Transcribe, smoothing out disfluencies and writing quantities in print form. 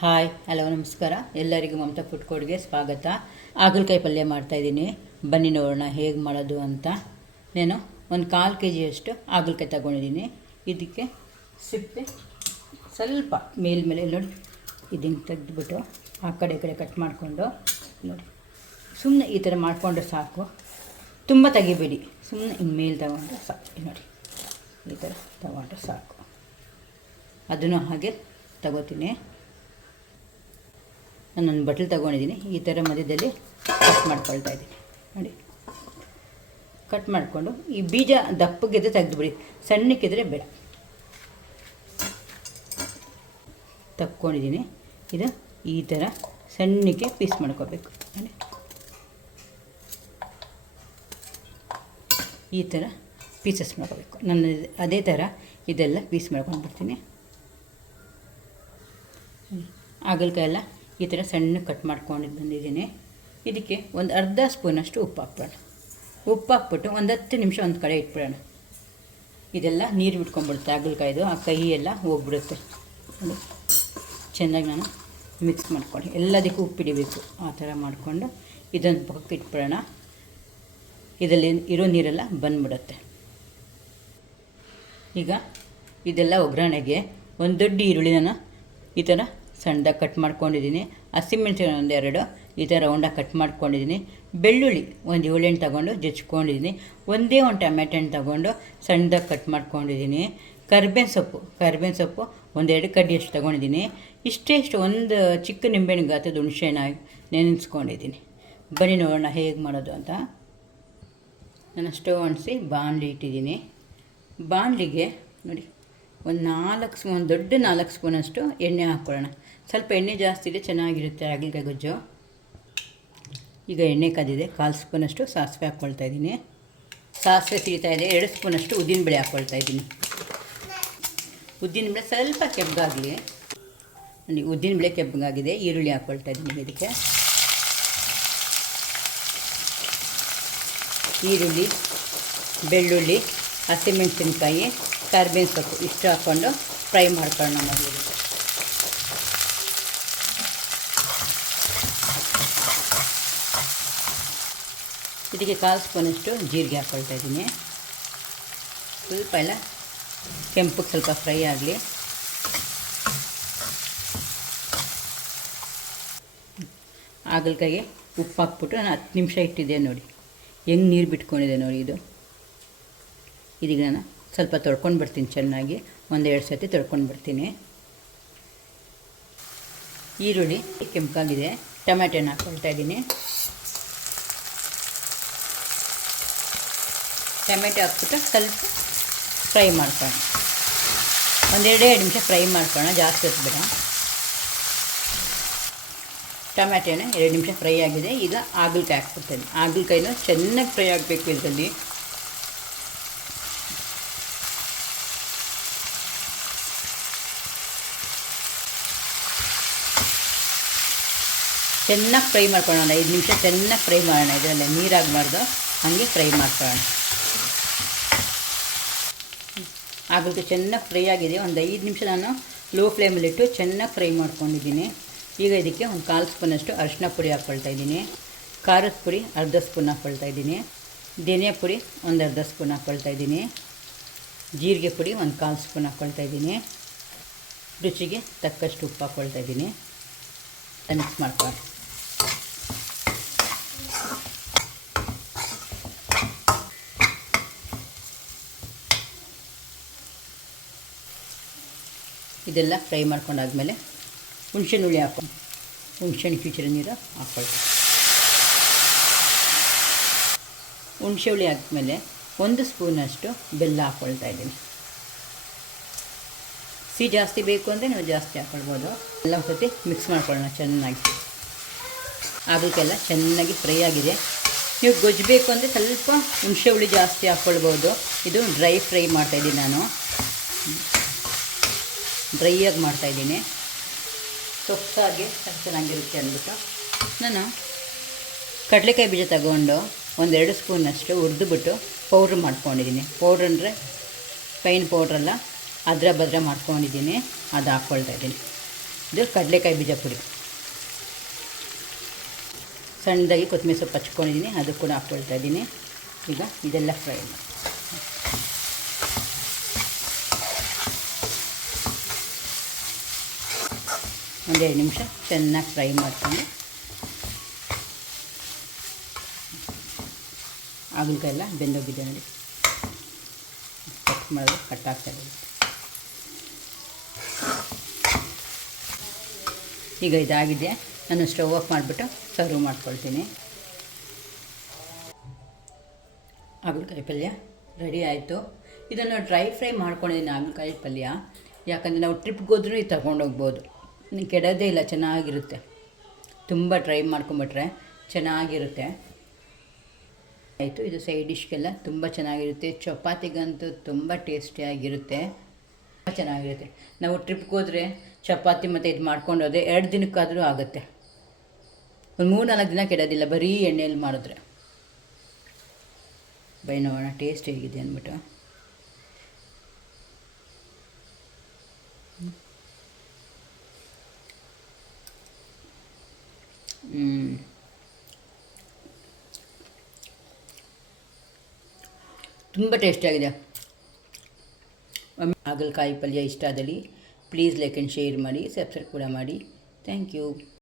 Hi hello ನಮಸ್ಕಾರ ಎಲ್ಲರಿಗೂ Mamata food ಕೋರ್ಟ್ಗೆ ಸ್ವಾಗತ. ಹಾಗಲಕಾಯಿ ಪಲ್ಯ ಮಾಡ್ತಾಯಿದ್ದೀನಿ, ಬನ್ನಿ ನೋಡೋಣ ಹೇಗೆ ಮಾಡೋದು ಅಂತ. ನಾನು ಒಂದು 1/4 kg ಹಾಗಲಕಾಯಿ ತಗೊಂಡಿದ್ದೀನಿ. ಇದಕ್ಕೆ ಸಿಪ್ಪೆ ಸ್ವಲ್ಪ ಮೇಲ್ಮೇಲೆ ನೋಡಿ ಇದನ್ನು ತೆಗೆದುಬಿಟ್ಟು ಆ ಕಡೆ ಕಟ್ ಮಾಡಿಕೊಂಡು ನೋಡಿ ಸುಮ್ಮನೆ ಈ ಥರ ಮಾಡಿಕೊಂಡ್ರೆ ಸಾಕು, ತುಂಬ ತೆಗಿಬೇಡಿ, ಸುಮ್ಮನೆ ಹಿಂಗೆ ಮೇಲೆ ತಗೊಂಡ್ರೆ ಸಾಕು. ನೋಡಿ ಈ ಥರ ತಗೊಂಡ್ರೆ ಸಾಕು. ಅದನ್ನು ಹಾಗೆ ತಗೋತೀನಿ. ನಾನೊಂದು ಬಟ್ಲು ತೊಗೊಂಡಿದ್ದೀನಿ, ಈ ಥರ ಮಧ್ಯದಲ್ಲಿ ಕಟ್ ಮಾಡ್ಕೊಳ್ತಾ ಇದ್ದೀನಿ. ನೋಡಿ ಕಟ್ ಮಾಡಿಕೊಂಡು ಈ ಬೀಜ ದಪ್ಪಗಿದ್ರೆ ತೆಗೆದುಬಿಡಿ, ಸಣ್ಣಕ್ಕಿದ್ರೆ ಬೇಡ. ತಕ್ಕೊಂಡಿದ್ದೀನಿ. ಇದು ಈ ಥರ ಸಣ್ಣಕ್ಕೆ ಪೀಸ್ ಮಾಡ್ಕೋಬೇಕು. ನೋಡಿ ಈ ಥರ ಪೀಸಸ್ ಮಾಡ್ಕೋಬೇಕು. ನಾನು ಅದೇ ಥರ ಇದೆಲ್ಲ ಪೀಸ್ ಮಾಡ್ಕೊಂಡು ಬರ್ತೀನಿ. ಹಾಗಲಕಾಯಿ ಎಲ್ಲ ಈ ಥರ ಸಣ್ಣ ಕಟ್ ಮಾಡ್ಕೊಂಡು ಬಂದಿದ್ದೀನಿ. ಇದಕ್ಕೆ ಒಂದು ಅರ್ಧ ಸ್ಪೂನಷ್ಟು ಉಪ್ಪು ಹಾಕ್ಬಿಡೋಣ. ಉಪ್ಪು ಹಾಕ್ಬಿಟ್ಟು ಒಂದು 10 ನಿಮಿಷ ಒಂದು ಕಡೆ ಇಟ್ಬಿಡೋಣ. ಇದೆಲ್ಲ ನೀರು ಬಿಟ್ಕೊಂಡ್ಬಿಡುತ್ತೆ ಹಾಗಲಕಾಯ್ದು, ಆ ಕೈ ಎಲ್ಲ ಹೋಗ್ಬಿಡುತ್ತೆ. ಅದು ಚೆನ್ನಾಗಿ ನಾನು ಮಿಕ್ಸ್ ಮಾಡ್ಕೊಂಡು ಎಲ್ಲದಕ್ಕೂ ಉಪ್ಪು ಹಿಡಿಬೇಕು. ಆ ಥರ ಮಾಡಿಕೊಂಡು ಇದೊಂದು ಪಕ್ಕಕ್ಕೆ ಇಟ್ಬಿಡೋಣ. ಇದರಲ್ಲಿ ಇರೋ ನೀರೆಲ್ಲ ಬಂದುಬಿಡುತ್ತೆ. ಈಗ ಇದೆಲ್ಲ ಒಗ್ಗರಣೆಗೆ ಒಂದು ದೊಡ್ಡ ಈರುಳ್ಳಿ ನಾನು ಈ ಥರ ಸಣ್ಣದಾಗಿ ಕಟ್ ಮಾಡ್ಕೊಂಡಿದ್ದೀನಿ. ಹಸಿಮೆಣಸಿನಕಾಯಿ ಒಂದು 2 ಈ ಥರ ರೌಂಡಾಗಿ ಕಟ್ ಮಾಡ್ಕೊಂಡಿದ್ದೀನಿ. ಬೆಳ್ಳುಳ್ಳಿ ಒಂದು 7-8 ತೊಗೊಂಡು ಜಜ್ಕೊಂಡಿದ್ದೀನಿ. ಒಂದೇ ಒಂದು ಟೊಮೆಟೊ ಹಣ್ಣು ತೊಗೊಂಡು ಸಣ್ಣದಾಗಿ ಕಟ್ ಮಾಡ್ಕೊಂಡಿದ್ದೀನಿ. ಕರಿಬೇವಿನ ಸೊಪ್ಪು ಒಂದು 2 ಕಡ್ಡಿಯಷ್ಟು ತೊಗೊಂಡಿದ್ದೀನಿ. ಇಷ್ಟು ಒಂದು ಚಿಕ್ಕ ನಿಂಬೆಹಣ್ಣು ಗಾತ್ರದ ಹುಣಸೆಹಣ್ಣು ನೆನೆಸ್ಕೊಂಡಿದ್ದೀನಿ. ಬನ್ನಿ ನೋಡೋಣ ಹೇಗೆ ಮಾಡೋದು ಅಂತ. ನಾನು ಸ್ಟವ್ ಅಂಟಿಸಿ ಬಾಣಲಿ ಇಟ್ಟಿದ್ದೀನಿ. ಬಾಣಲಿಗೆ ನೋಡಿ ಒಂದು ದೊಡ್ಡ 4 ಸ್ಪೂನಷ್ಟು ಎಣ್ಣೆ ಹಾಕ್ಕೊಳ್ಳೋಣ. ಸ್ವಲ್ಪ ಎಣ್ಣೆ ಜಾಸ್ತಿ ಇದೆ, ಚೆನ್ನಾಗಿರುತ್ತೆ ಹಾಗಲಕಾಯಿ ಗೊಜ್ಜು. ಈಗ ಎಣ್ಣೆ ಕಾದಿದೆ. 1/4 ಸ್ಪೂನಷ್ಟು ಸಾಸಿವೆ ಹಾಕ್ಕೊಳ್ತಾ ಇದ್ದೀನಿ. ಸಾಸಿವೆ ಸಿಡಿತಾ ಇದೆ. 2 ಸ್ಪೂನಷ್ಟು ಉದ್ದಿನಬೇಳೆ ಹಾಕ್ಕೊಳ್ತಾ ಇದ್ದೀನಿ. ಉದ್ದಿನಬೇಳೆ ಸ್ವಲ್ಪ ಕೆಂಪಾಗಲಿ. ನೋಡಿ ಉದ್ದಿನಬೇಳೆ ಕೆಂಪಾಗಿದೆ. ಈರುಳ್ಳಿ ಹಾಕ್ಕೊಳ್ತಾ ಇದ್ದೀನಿ. ಇದಕ್ಕೆ ಈರುಳ್ಳಿ, ಬೆಳ್ಳುಳ್ಳಿ, ಹಸಿಮೆಣಸಿನ್ಕಾಯಿ, ಕರಿಬೇವಿನ ಸೊಪ್ಪು ಇಷ್ಟು ಹಾಕ್ಕೊಂಡು ಫ್ರೈ ಮಾಡ್ಕೊಳ್ಳೋಣ. ಮೊದಲಿಗೆ ಇದಕ್ಕೆ 1/4 ಸ್ಪೂನಷ್ಟು ಜೀರಿಗೆ ಹಾಕ್ಕೊಳ್ತಾ ಇದ್ದೀನಿ. ಸ್ವಲ್ಪ ಎಲ್ಲ ಕೆಂಪಗೆ ಸ್ವಲ್ಪ ಫ್ರೈ ಆಗಲಿ. ಹಾಗಲಕಾಯಿಗೆ ಉಪ್ಪು ಹಾಕ್ಬಿಟ್ಟು ನಾನು 10 ನಿಮಿಷ ಇಟ್ಟಿದ್ದೆ. ನೋಡಿ ಹೆಂಗೆ ನೀರು ಬಿಟ್ಕೊಂಡಿದೆ ನೋಡಿ. ಇದೀಗ ನಾನು ಸ್ವಲ್ಪ ತೊಳ್ಕೊಂಡು ಬರ್ತೀನಿ. ಚೆನ್ನಾಗಿ 1-2 ಸತಿ ತೊಳ್ಕೊಂಡು ಬರ್ತೀನಿ. ಈರುಳ್ಳಿ ಕೆಂಪಾಗಿದೆ. ಟೊಮೆಟೊ ಹಣ್ಣು ಹಾಕ್ಕೊಳ್ತಾ ಇದ್ದೀನಿ. ಟೊಮೆಟೊ ಹಾಕ್ಬಿಟ್ಟು ಸ್ವಲ್ಪ ಫ್ರೈ ಮಾಡ್ಕೊಳ್ಳೋಣ. 1-2 ನಿಮಿಷ ಫ್ರೈ ಮಾಡ್ಕೊಳ್ಳೋಣ, ಜಾಸ್ತಿ ಹೊತ್ಬೇಡ. ಟೊಮೆಟೊ ಹಣ್ಣು 2 ನಿಮಿಷ ಫ್ರೈ ಆಗಿದೆ. ಈಗ ಹಾಗಲಕಾಯಿ ಹಾಕ್ಬಿಡ್ತೀನಿ. ಹಾಗಲಕಾಯಿನೂ ಚೆನ್ನಾಗಿ ಫ್ರೈ ಆಗಬೇಕು. ಇದರಲ್ಲಿ ಚೆನ್ನಾಗಿ ಫ್ರೈ ಮಾಡ್ಕೊಳ್ಳೋಣ. 5 ನಿಮಿಷ ಚೆನ್ನಾಗಿ ಫ್ರೈ ಮಾಡೋಣ. ಇದರಲ್ಲೇ ನೀರಾಗಬಾರ್ದು, ಹಾಗೆ ಫ್ರೈ ಮಾಡ್ಕೊಳ್ಳೋಣ. ಹಾಗಲಕಾಯಿ ಚೆನ್ನಾಗಿ ಫ್ರೈ ಆಗಿದೆ. ಒಂದು 5 ನಿಮಿಷ ನಾನು ಲೋ ಫ್ಲೇಮಲ್ಲಿಟ್ಟು ಚೆನ್ನಾಗಿ ಫ್ರೈ ಮಾಡ್ಕೊಂಡಿದ್ದೀನಿ. ಈಗ ಇದಕ್ಕೆ ಒಂದು 1/4 ಸ್ಪೂನಷ್ಟು ಅರಿಶಿನ ಪುಡಿ ಹಾಕ್ಕೊಳ್ತಾ ಇದ್ದೀನಿ. ಖಾರದ ಪುಡಿ ಅರ್ಧ ಸ್ಪೂನ್ ಹಾಕ್ಕೊಳ್ತಾ ಇದ್ದೀನಿ. ಧನಿಯಾ ಪುಡಿ ಒಂದು ಅರ್ಧ ಸ್ಪೂನ್ ಹಾಕ್ಕೊಳ್ತಾ ಇದ್ದೀನಿ. ಜೀರಿಗೆ ಪುಡಿ ಒಂದು 1/4 ಸ್ಪೂನ್ ಹಾಕ್ಕೊಳ್ತಾ ಇದ್ದೀನಿ. ರುಚಿಗೆ ತಕ್ಕಷ್ಟು ಉಪ್ಪು ಹಾಕ್ಕೊಳ್ತಾ ಇದ್ದೀನಿ. ಮಿಕ್ಸ್ ಮಾಡ್ಕೊಳ್ಳಿ. ಇದೆಲ್ಲ ಫ್ರೈ ಮಾಡ್ಕೊಂಡಾದ್ಮೇಲೆ ಹುಣಸೆ ಹುಳಿ ಹಾಕ್ಕೊಂಡು ಹುಣಸೆಹಣ್ಣು ಕಿಚಡಿ ನೀರು ಹಾಕ್ಕೊಳ್ತೀನಿ. ಹುಣಸೆ ಹುಳಿ ಹಾಕಿದ್ಮೇಲೆ 1 ಸ್ಪೂನಷ್ಟು ಬೆಲ್ಲ ಹಾಕ್ಕೊಳ್ತಾ ಇದ್ದೀನಿ. ಸಿಹಿ ಜಾಸ್ತಿ ಬೇಕು ಅಂದರೆ ನೀವು ಜಾಸ್ತಿ ಹಾಕ್ಕೊಳ್ಬೋದು. ಎಲ್ಲ ಒಂದು ಸತಿ ಮಿಕ್ಸ್ ಮಾಡ್ಕೊಳ್ಳೋಣ ಚೆನ್ನಾಗಿ. ಹಾಗಲಕಾಯಿ ಚೆನ್ನಾಗಿ ಫ್ರೈ ಆಗಿದೆ. ನೀವು ಗೊಜ್ಜು ಬೇಕು ಅಂದರೆ ಸ್ವಲ್ಪ ಹುಣಸೆ ಹುಳಿ ಜಾಸ್ತಿ ಹಾಕ್ಕೊಳ್ಬೋದು. ಇದು ಡ್ರೈ ಫ್ರೈ ಮಾಡ್ತಾಯಿದ್ದೀನಿ. ನಾನು ಡ್ರೈಯಾಗಿ ಮಾಡ್ತಾಯಿದ್ದೀನಿ. ಸೊಪ್ಸಾಗಿ ಚೆನ್ನಾಗಿರುತ್ತೆ ಅಂದ್ಬಿಟ್ಟು ನಾನು ಕಡಲೆಕಾಯಿ ಬೀಜ ತಗೊಂಡು 1-2 ಸ್ಪೂನಷ್ಟು ಹುರಿದುಬಿಟ್ಟು ಪೌಡ್ರ್ ಮಾಡ್ಕೊಂಡಿದ್ದೀನಿ. ಪೌಡ್ರ್ ಅಂದರೆ ಫೈನ್ ಪೌಡ್ರಲ್ಲ, ಅದ್ರ ಬದ್ರ ಮಾಡ್ಕೊಂಡಿದ್ದೀನಿ. ಅದು ಹಾಕ್ಕೊಳ್ತಾ ಇದ್ದೀನಿ. ಇದು ಕಡಲೆಕಾಯಿ ಬೀಜ ಪುಡಿ. ಸಣ್ಣದಾಗಿ ಕೊತ್ತಂಬರಿ ಸೊಪ್ಪು ಹಚ್ಕೊಂಡಿದ್ದೀನಿ, ಅದು ಕೂಡ ಹಾಕ್ಕೊಳ್ತಾ ಇದ್ದೀನಿ. ಈಗ ಇದೆಲ್ಲ ಫ್ರೈ ಮಾಡಿ ಒಂದೆರಡು ನಿಮಿಷ ಚೆನ್ನಾಗಿ ಫ್ರೈ ಮಾಡ್ಕೊಂಡು ಹಾಗಲಕಾಯಿ ಎಲ್ಲ ಬೆಂದೋಗಿದೆ ನೋಡಿ, ಕಟ್ ಮಾಡೋದು ಕಟ್ಟಾಗ್ತಾಯಿದೆ. ಈಗ ಇದಾಗಿದೆ, ನಾನು ಸ್ಟವ್ ಆಫ್ ಮಾಡಿಬಿಟ್ಟು ಸರ್ವ್ ಮಾಡ್ಕೊಳ್ತೀನಿ. ಹಾಗಲಕಾಯಿ ಪಲ್ಯ ರೆಡಿ ಆಯಿತು. ಇದನ್ನು ಡ್ರೈ ಫ್ರೈ ಮಾಡ್ಕೊಂಡಿದ್ದೀನಿ ಹಾಗಲಕಾಯಿ ಪಲ್ಯ, ಯಾಕಂದರೆ ನಾವು ಟ್ರಿಪ್ಗೆ ಹೋದ್ರೂ ಇದು ತಗೊಂಡೋಗ್ಬೋದು, ಕೆಡೋದೇ ಇಲ್ಲ, ಚೆನ್ನಾಗಿರುತ್ತೆ. ತುಂಬ ಡ್ರೈ ಮಾಡ್ಕೊಂಬಿಟ್ರೆ ಚೆನ್ನಾಗಿರುತ್ತೆ. ಆಯಿತು, ಇದು ಸೈಡ್ ಡಿಶ್ಗೆಲ್ಲ ತುಂಬ ಚೆನ್ನಾಗಿರುತ್ತೆ. ಚಪಾತಿಗಂತೂ ತುಂಬ ಟೇಸ್ಟಿಯಾಗಿರುತ್ತೆ, ಚೆನ್ನಾಗಿರುತ್ತೆ. ನಾವು ಟ್ರಿಪ್ಗೆ ಹೋದರೆ ಚಪಾತಿ ಮತ್ತು ಇದು ಮಾಡ್ಕೊಂಡು ಹೋದರೆ 2 ದಿನಕ್ಕಾದರೂ ಆಗುತ್ತೆ, ಒಂದು 3-4 ದಿನ ಕೆಡೋದಿಲ್ಲ ಬರೀ ಎಣ್ಣೆಯಲ್ಲಿ ಮಾಡಿದ್ರೆ. ಬೈ ನೋಡೋಣ ಟೇಸ್ಟ್ ಹೇಗಿದೆ ಅಂದ್ಬಿಟ್ಟು. ತುಂಬ ಟೇಸ್ಟಿಯಾಗಿದೆ. ಹಾಗಲಕಾಯಿ ಪಲ್ಯ ಇಷ್ಟ ಆದಲ್ಲಿ ಪ್ಲೀಸ್ ಲೈಕ್ ಆ್ಯಂಡ್ ಶೇರ್ ಮಾಡಿ, ಸಬ್ಸ್ಕ್ರೈಬ್ ಕೂಡ ಮಾಡಿ. Thank you.